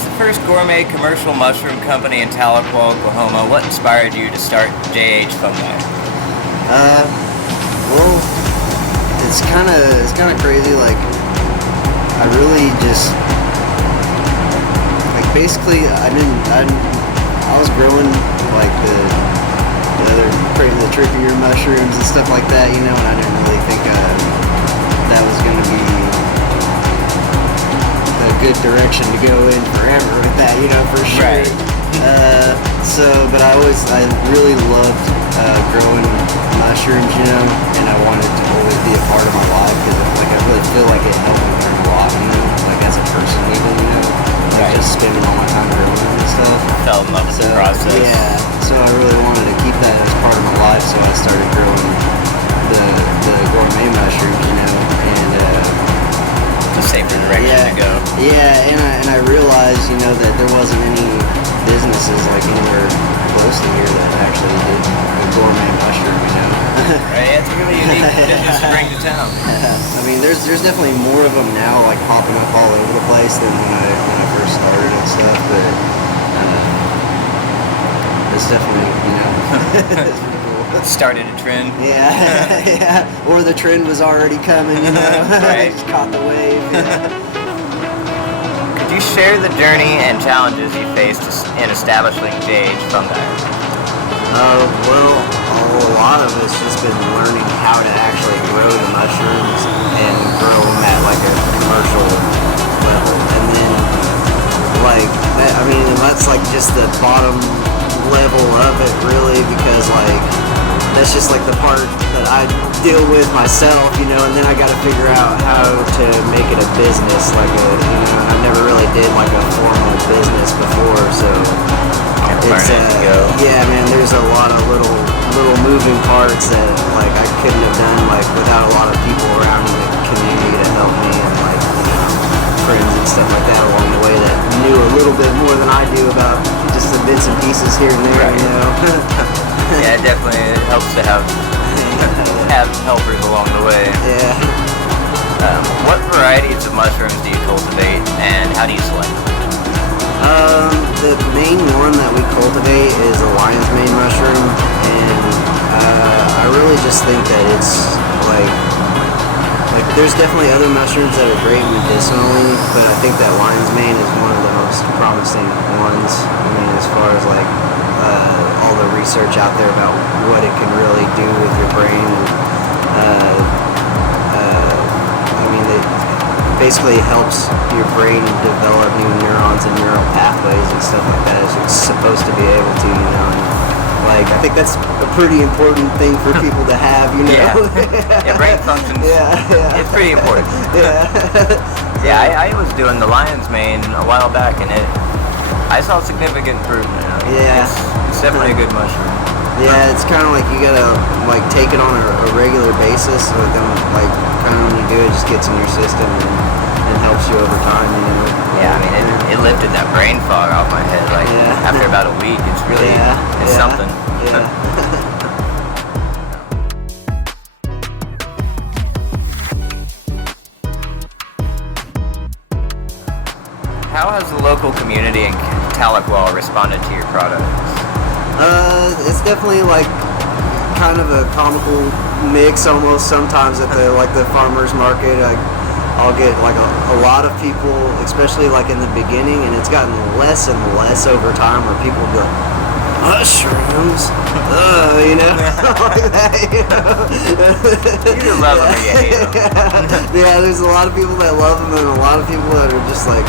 As the first gourmet commercial mushroom company in Tahlequah, Oklahoma, what inspired you to start JH Fungi? Well, it's kind of crazy. Like, I really just like basically I was growing like the trickier mushrooms and stuff like that, you know, and I didn't really think that was gonna be a good direction to go in forever with that, you know, for sure. Right. But I really loved growing mushrooms, you know, and I wanted it to always be a part of my life because I really feel like it helped me learn a lot, you know, like as a person even, you know, like Right. just spending all my time growing and stuff. Fell in love with the process. Yeah, so I really wanted to keep that as part of my life, so I started growing the gourmet mushrooms, you know, and The safer direction to go. yeah, and I realized, you know, that there wasn't any businesses like anywhere close to here that actually did a gourmet mushroom, you know. Right, it's a really unique business to bring to town. I mean, there's definitely more of them now, like popping up all over the place than when I first started and stuff. But it's definitely, you know, it's pretty cool. Started a trend. Yeah, yeah. Or the trend was already coming, you know. Right. Just caught the wave. Yeah. Could you share the journey and challenges you faced in establishing JH Fungi? Well, a lot of it's just been learning how to actually grow the mushrooms and grow them at like a commercial level. And then, like, I mean, that's like just the bottom level of it, really, because like that's just like the part that I deal with myself, you know. And then I got to figure out how to make it a business, like I never really did like a formal business before, so. It's yeah, man. There's a lot of little moving parts that like I couldn't have done like without a lot of people around in the community to help me and like, you know, friends and stuff like that along the way that knew a little bit more than I do about just the bits and pieces here and there. Right. You know. Yeah, definitely it helps to have helpers along the way. Yeah. What varieties of mushrooms do you cultivate, and how do you select them? The main one that we cultivate is a lion's mane mushroom, and I really just think that it's like there's definitely other mushrooms that are great medicinally, but I think that lion's mane is one of the most promising ones. I mean, as far as like all the research out there about what it can really do with your brain, and I mean it basically helps your brain develop new neurons and neural pathways and stuff like that as it's supposed to be able to, you know. And, like, I think that's a pretty important thing for people to have, you know. Yeah, brain functions. Yeah. It's pretty important. Yeah. Yeah, I was doing the lion's mane a while back, and I saw significant improvement. Yeah. It's definitely a good mushroom. Yeah, it's kind of like you gotta like take it on a regular basis, so then like kind of when you do it, just gets in your system and helps you over time, you know. Yeah, I mean it lifted that brain fog off my head. Like after about a week, it's really it's something. Yeah. How has the local community in Tahlequah responded to your products? It's definitely like kind of a comical mix almost sometimes at the farmers market. I'll get like a lot of people, especially like in the beginning, and it's gotten less and less over time where people will be like, mushrooms, you know, like that, you know. You love them or you hate them. Yeah, there's a lot of people that love them and a lot of people that are just like,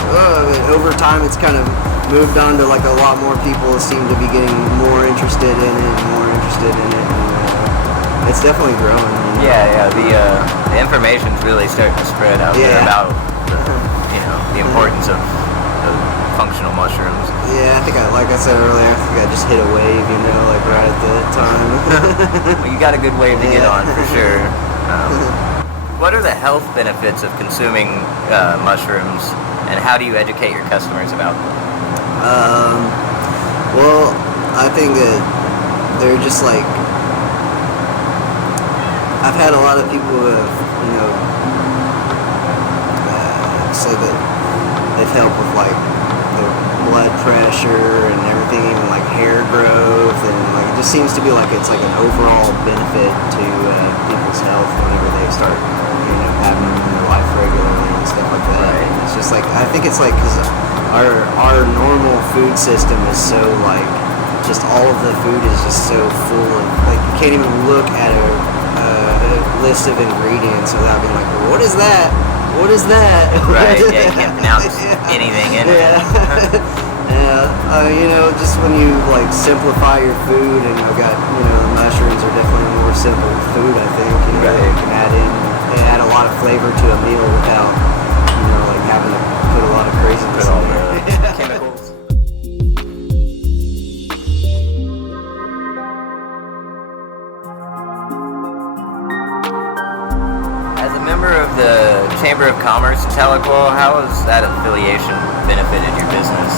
and over time it's kind of moved on to like a lot more people seem to be getting more interested in it and more interested in it, and it's definitely growing. Yeah, the information's really starting to spread out there about the importance of functional mushrooms. Yeah, I think like I said earlier, I think I just hit a wave, you know, like right at the time. Well, you got a good wave to get on for sure. What are the health benefits of consuming mushrooms, and how do you educate your customers about them? Well, I think that they're just like, I've had a lot of people who have, you know, say that they've helped with like their blood pressure and everything, even like hair growth, and like it just seems to be like it's like an overall benefit to people's health whenever they start, having them in their life regularly and stuff like that. Right. And it's just like, I think it's like, because our normal food system is so like, just all of the food is just so full of, like, you can't even look at a list of ingredients without being like, well, what is that? What is that? Right, yeah, you can't pronounce anything in it. Just when you like simplify your food, and I've got, the mushrooms are definitely a more simple food, I think. Right. They can add a lot of flavor to a meal without, like having to put a lot of craziness Put all in there. the chemicals. As a member of the Chamber of Commerce in Tahlequah, how has that affiliation benefited your business?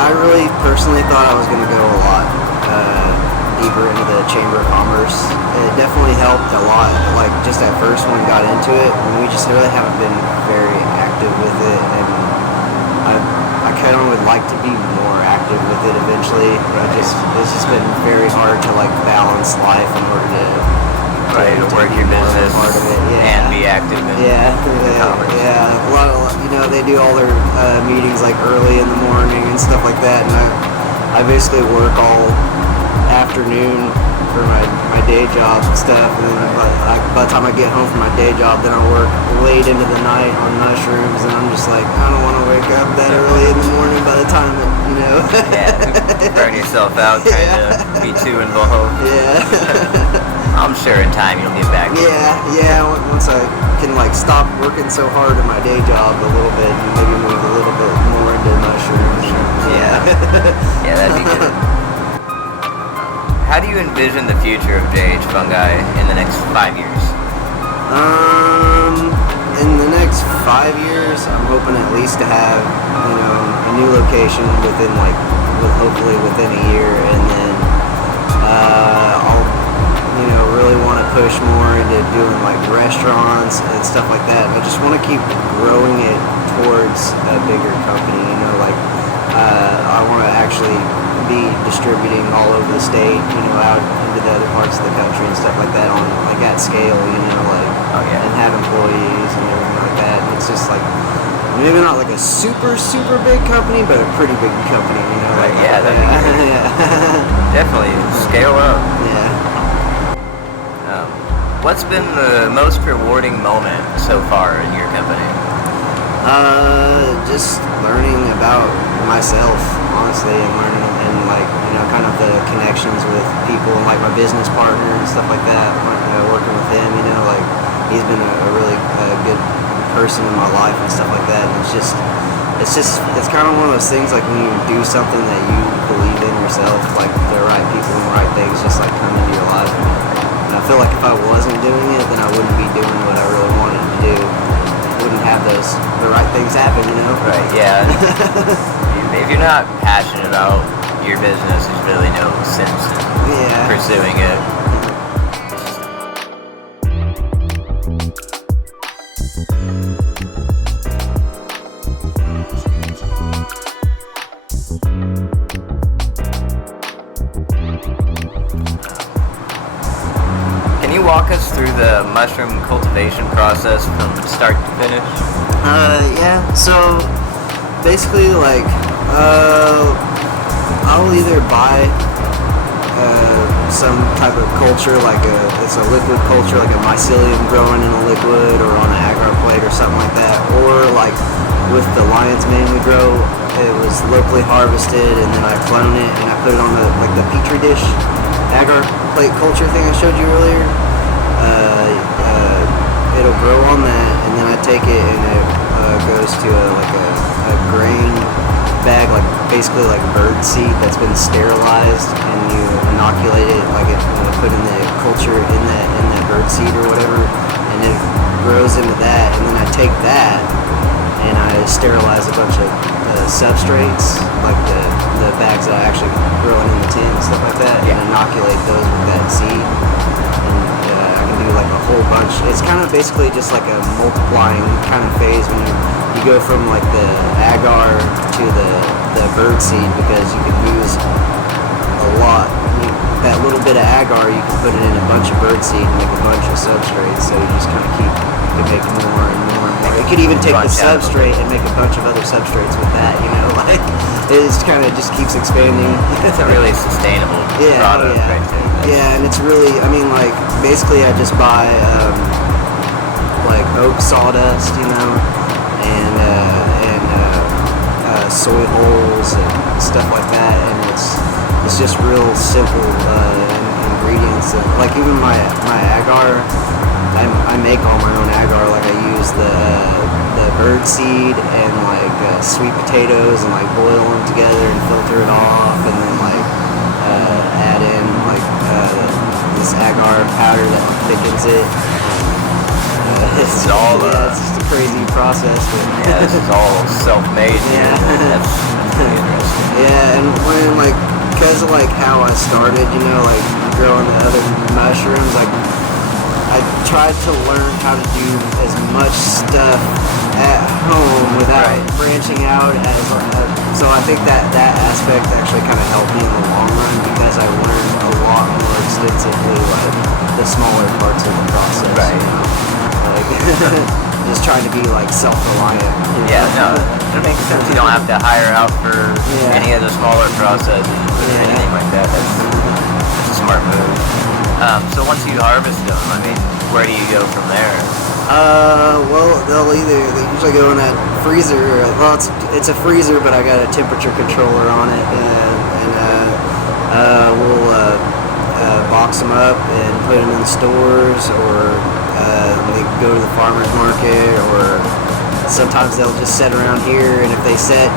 I really personally thought I was going to go a lot deeper into the Chamber of Commerce. It definitely helped a lot. Like, just at first when we got into it, we just really haven't been very active with it, and I kind of would like to be more active with it eventually. It's just been very hard to like balance life in order to Work your business part of it, and be active in commerce. A lot of, they do all their meetings like early in the morning and stuff like that, and I basically work all afternoon for my day job and stuff, and then by the time I get home from my day job, then I work late into the night on mushrooms, and I'm just like, I don't want to wake up that early in the morning by the time Burn yourself out trying to be too involved. I'm sure in time you'll get back. Once I can like stop working so hard at my day job a little bit, and maybe move a little bit more into mushrooms. Yeah, that'd be good. How do you envision the future of JH Fungi in the next 5 years? In the next 5 years, I'm hoping at least to have, a new location hopefully within a year, and then I'll, really want to push more into doing like restaurants and stuff like that. I just want to keep growing it towards a bigger company, I want to actually be distributing all over the state, out into the other parts of the country and stuff like that on like at scale, and have employees and everything like that. And it's just like, maybe not like a super big company, but a pretty big company, Right, that'd be great. Definitely scale up. What's been the most rewarding moment so far in your company? Just learning about myself, honestly, and learning and kind of the connections with people and like my business partner and stuff like that. Working with him, he's been a really good person in my life and stuff like that. And it's kind of one of those things, like when you do something that you believe in yourself, like the right people and the right things just like come into your life. And I feel like if I wasn't doing it, then I wouldn't be doing what I really wanted to do. Wouldn't have the right things happen, Right, yeah. If you're not passionate about your business, there's really no sense in pursuing it. Can you walk us through the mushroom cultivation process from start to finish? So basically, I'll either buy some type of culture, it's a liquid culture, like a mycelium growing in a liquid or on an agar plate or something like that, or like with the lion's mane we grow, it was locally harvested, and then I clone it and I put it on the petri dish agar plate culture thing I showed you earlier. It'll grow on that, and then I take it and it goes to a grain bag, basically like bird seed that's been sterilized, and you inoculate it, put in the culture in that bird seed or whatever, and it grows into that, and then I take that and I sterilize a bunch of substrates, like the bags that I actually grow in the tin and stuff like that, and inoculate those with that seed, and I can do like a whole bunch. It's kind of basically just like a multiplying kind of phase when you go from like the agar to the bird seed, because you can use a lot. That little bit of agar, you can put it in a bunch of bird seed and make a bunch of substrates. So you just kind of keep make more and more and more. You could even take the substrate and make a bunch of other substrates with that. You know, like it kind of just keeps expanding. It's a really sustainable product, right there. Yeah, and it's really, I mean, like basically, I just buy like oak sawdust, you know, and soy hulls and stuff like that, and it's just real simple ingredients. And, like even my agar, I make all my own agar. Like I use the bird seed and like sweet potatoes and like boil them together and filter it off, and then like add in like this agar powder that thickens it. It's all it's just a crazy process. But this is all self-made. Yeah, that's pretty interesting. Yeah, and when like because of like how I started, you know, like growing the other mushrooms, like I tried to learn how to do as much stuff at home without branching out as so I think that aspect actually kind of helped me in the long run, because I learned a lot more extensively like the smaller parts of the process. Right. You know? Like just trying to be like self-reliant. Yeah, no, it makes sense. You don't have to hire out for any of the smaller processes or anything like that. That's a smart move. So once you harvest them, I mean, where do you go from there? Well, they usually go in that freezer. Well, it's a freezer, but I got a temperature controller on it, and we'll box them up and put them in stores, or they go to the farmer's market, or sometimes they'll just set around here, and if they set,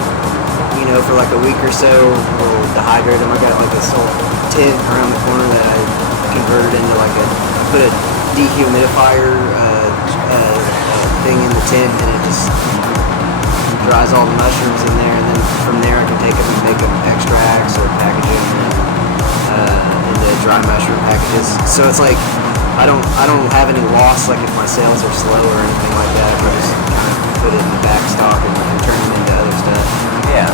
you know, for like a week or so, we'll dehydrate them. I got like a salt tin around the corner that I converted into like I put a dehumidifier thing in the tin, and it just dries all the mushrooms in there, and then from there I can take them and make them extracts or package them into dry mushroom packages. So it's like I don't have any loss, like if my sales are slow or anything like that. I just kind of put it in the back stock and turn them into other stuff. Yeah,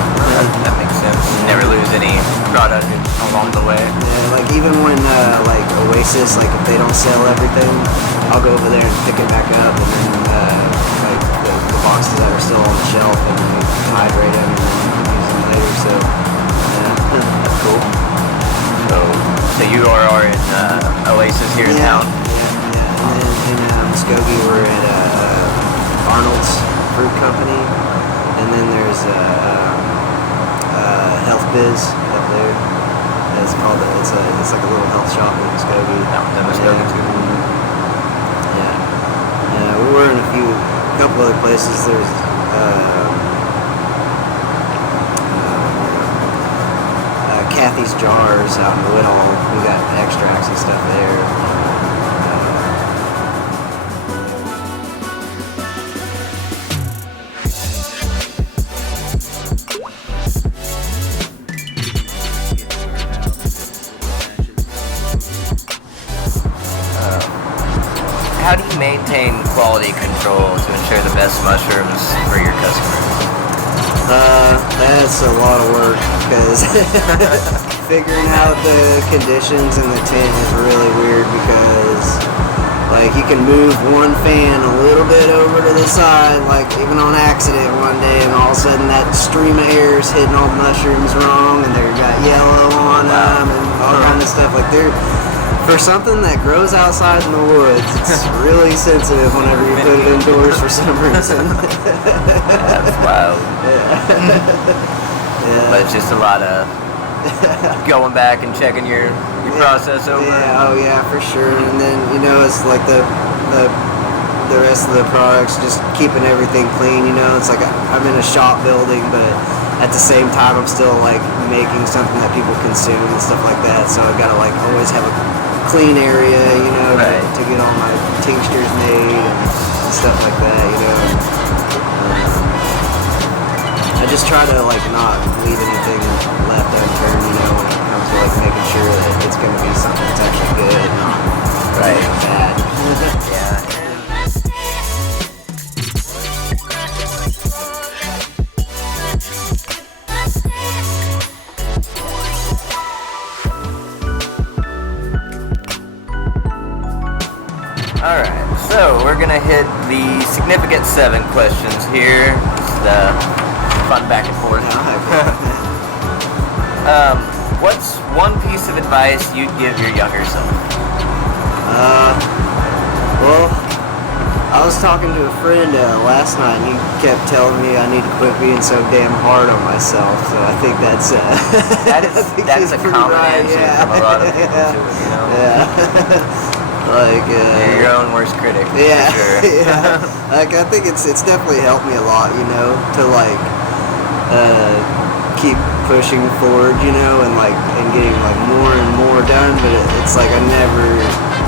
that makes sense. Never lose any product along the way. Yeah, like even when like Oasis, like if they don't sell everything, I'll go over there and pick it back up, and then like the boxes that are still on the shelf, and then we hydrate them and then use them later. So that's cool. So you are in Oasis here in town? Yeah. And then in Muskogee we're at Arnold's Fruit Company, and then there's Health Biz up there. It's called it's like a little health shop in Muskogee. In Muskogee too. Yeah, we were in a couple other places. There's Kathy's Jars out in Whitall. We got extracts and stuff there. How do you maintain quality control to ensure the best mushrooms for your customers? That's a lot of work, because figuring out the conditions in the tent is really weird, because like you can move one fan a little bit over to the side, like even on accident one day, and all of a sudden that stream of air is hitting all the mushrooms wrong, and they've got yellow on them and all kind of stuff. Like for something that grows outside in the woods, it's really sensitive whenever you put it indoors for some reason. That's wild. Yeah. But it's just a lot of going back and checking your process over. Yeah, oh yeah, for sure. And then, you know, it's like the rest of the products, just keeping everything clean, you know. It's like I'm in a shop building, but at the same time I'm still like making something that people consume and stuff like that. So I've got to like always have a clean area, you know, to get all my tinctures made and stuff like that, you know. I just try to like not leave anything left unturned, you know, when it comes to like making sure that it's going to be something that's actually good, not Right. bad. Yeah. Alright, so we're gonna hit the significant 7 questions here. It's the fun back and forth. What's one piece of advice you'd give your younger self? Well, I was talking to a friend last night, and he kept telling me I need to quit being so damn hard on myself. So I think that's that's a common answer from a lot of people too, you know? Yeah. Like you're your own worst critic. Yeah, For sure. yeah. Like I think it's definitely helped me a lot, you know, to like keep pushing forward, you know, and getting like more and more done. But it's like I never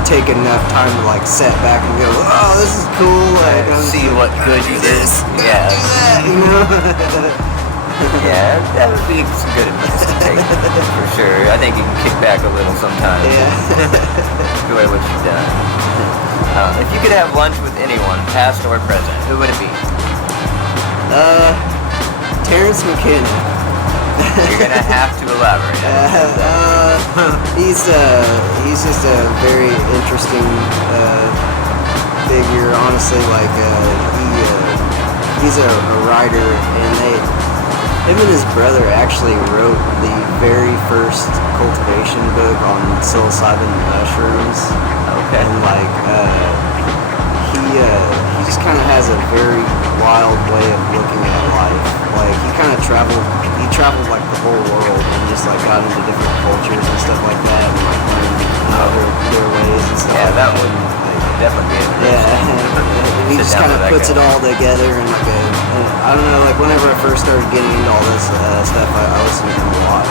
take enough time to like set back and go, oh, this is cool. Like see what good you did. Yeah. Do that, you know. Yeah, that would be some good advice to take, for sure. I think you can kick back a little sometimes. Yeah. Enjoy what you've done. If you could have lunch with anyone, past or present, who would it be? Terrence McKenna. You're gonna have to elaborate. He's just a very interesting figure. Honestly, like he's a writer, and him and his brother actually wrote the very first cultivation book on psilocybin mushrooms. Okay. And like he just kind of has a very wild way of looking at life. Like he traveled like the whole world and just like got into different cultures and stuff like that, and like learned their ways and stuff. Yeah, like that would definitely be interesting. Yeah, and he just kind of puts it all together in like I don't know, like whenever I first started getting into all this stuff, I listened to him a lot.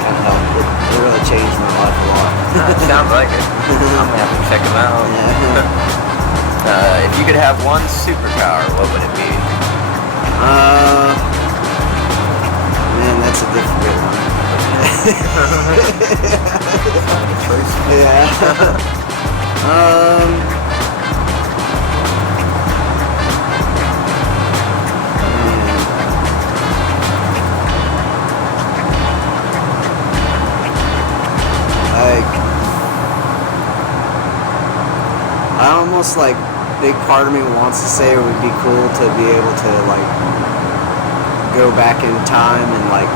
Kind of helped. It really changed my life a lot. Sounds like it. I'm gonna have to check him out. Yeah. If you could have one superpower, what would it be? Man, that's a difficult one. Yeah. I almost like big part of me wants to say it would be cool to be able to like go back in time and like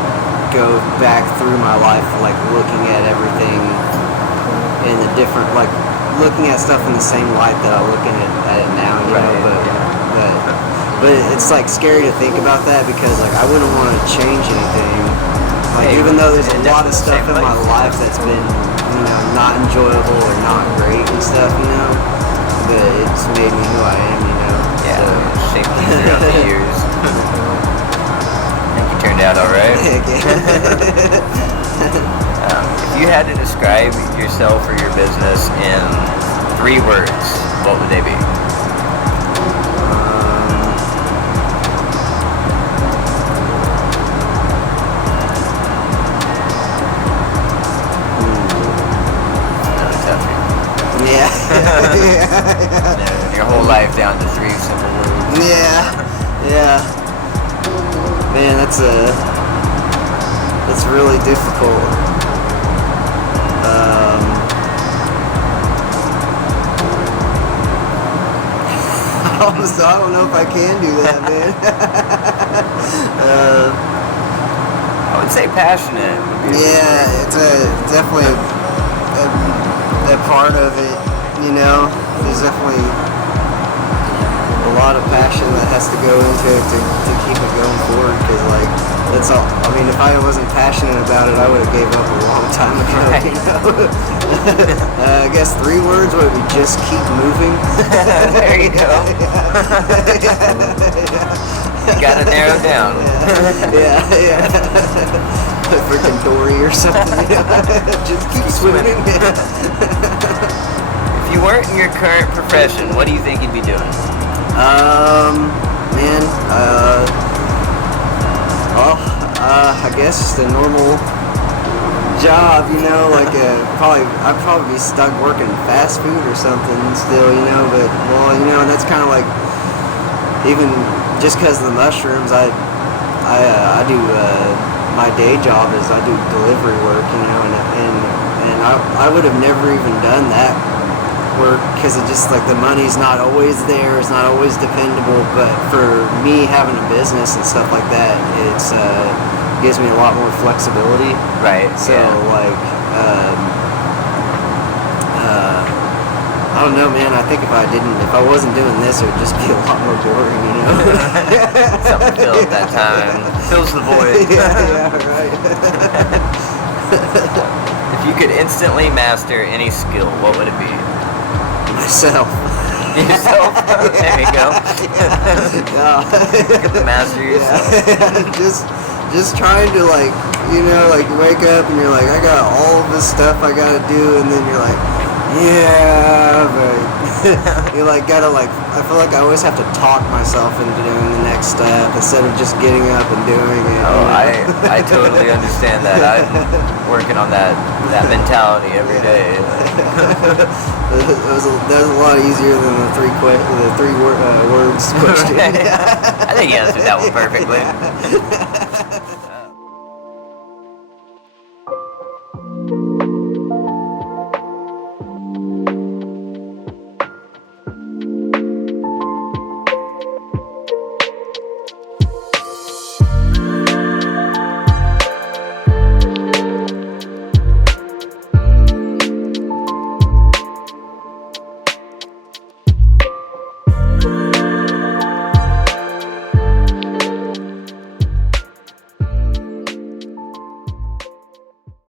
go back through my life, like looking at everything in a different, like looking at stuff in the same light that I'm looking at it now, you know. But it's like scary to think about that because like I wouldn't want to change anything. Like even though there's a lot of stuff in my life that's been, you know, not enjoyable or not great and stuff, you know, but it's made me who I am, you know. Yeah, so, shaped you throughout the years. I think you turned out alright. If you had to describe yourself or your business in 3 words, what would they be? Yeah. Your whole life down to 3 simple words. Yeah. Man, that's really difficult. I don't know if I can do that, man. I would say passionate. Yeah, it's definitely a part of it, you know. There's definitely a lot of passion that has to go into it to keep it going forward, because like that's all. I mean, if I wasn't passionate about it, I would have gave up a long time ago. Right. You know? I guess 3 words would be just keep moving. There you go. You gotta narrow down. Yeah. Freaking Dory or something. Just keep swimming. If you weren't in your current profession, what do you think you'd be doing? Man, I guess just a normal job, you know, like I'd probably be stuck working fast food or something still, you know, but, well, you know, and that's kind of like, even just because of the mushrooms, I do, my day job is I do delivery work, you know, and I would have never even done that work because it just like the money's not always there, it's not always dependable, but for me having a business and stuff like that, it's gives me a lot more flexibility. Right. So like I don't know, man. I think if I wasn't doing this, it would just be a lot more boring, you know. Something to fill at that time. Fills the void. yeah, right. If you could instantly master any skill, what would it be? Myself. Yourself? There you go. Get the master yourself. Just trying to, like, you know, like you wake up and you're like, I got all this stuff I gotta do, and then you're like, yeah, but you like gotta like, I feel like I always have to talk myself into doing the next step instead of just getting up and doing it. Oh, you know? I totally understand that. I'm working on that mentality every day. That was a lot easier than the three words question. I think you answered that one perfectly.